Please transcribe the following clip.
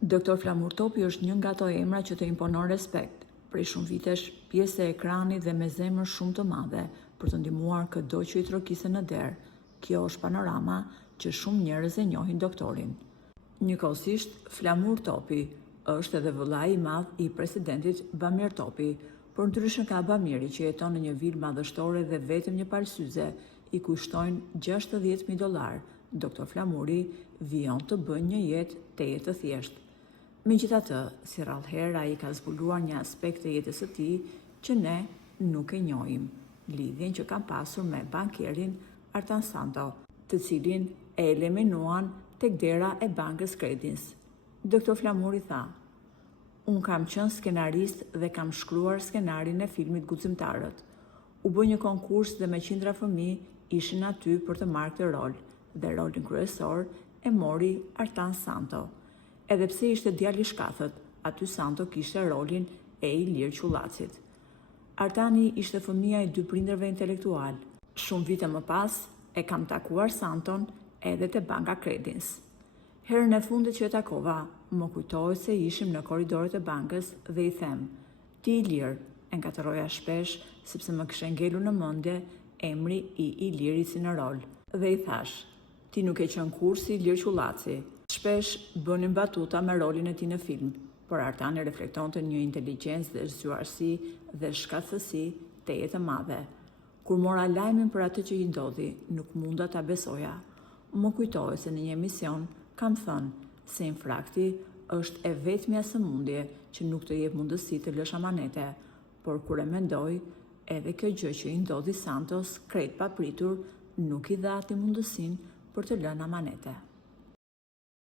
Doktor Flamur Topi është një nga ato emra që të imponon respekt. Prej shumë vitesh, pjesë e ekranit dhe me zemër shumë të madhe për të ndihmuar çdo që i trokisë në derë. Kjo është panorama që shumë njerëz e njohin doktorin. Njëkohësisht, Flamur Topi është edhe vëllai i madh i presidentit Bamir Topi, por ndryshe nga Bamiri që jeton në një vilë madhështore dhe vetëm një palsyze i kushtojnë $60.000, Doktor Flamuri vijon të bëjë një jetë teje të thjeshtë. Megjithatë, si rrallëherë ai ka zbuluar një aspekt të jetës së tij që ne nuk e njohim, lidhjen që kam pasur me bankerin Artan Santo, të cilin e eliminuan tek dera e bankës Credins. Doktor Flamuri tha: "Unë kam qenë skenarist dhe kam shkruar skenarin e filmit Guximtarët. U bë një konkurs dhe me qindra fëmijë ishin aty për të marrë këtë rol, dhe rolin kryesor e mori Artan Santo. Edhe pse ishte djali i shkathët, aty Santo kishte rolin e Ilir Qullacit. Artani ishte fëmia i dy prindërve intelektual. Shumë vite më pas, e kam takuar Santon edhe te banka Credins. Herën e fundit që e takova, më kujtohet se ishim në korridoret e bankës dhe i them: "Ti Ilir", e ngatëroja shpesh sepse më kishte ngelur në mendje emri i Ilirit si në rol. Dhe i thash: "Ti nuk e qenë kurrë si Ilir Qullaci." Shpesh bënim batuta me rolin e tij në film, por Artani reflektonte një inteligjencë dhe zgjuarësi dhe shkatësësi teje të madhe. Kur mora lajmin për atë që i ndodhi, nuk munda ta besoja. Më kujtohet se në një emision kam thënë se infrakti është e vetmja sëmundje që nuk të jep mundësi të lësh amanete, por kur e mendoj, edhe kjo gjë që i ndodhi Santos krejt papritur nuk i dha atij mundësinë për të lënë amanete.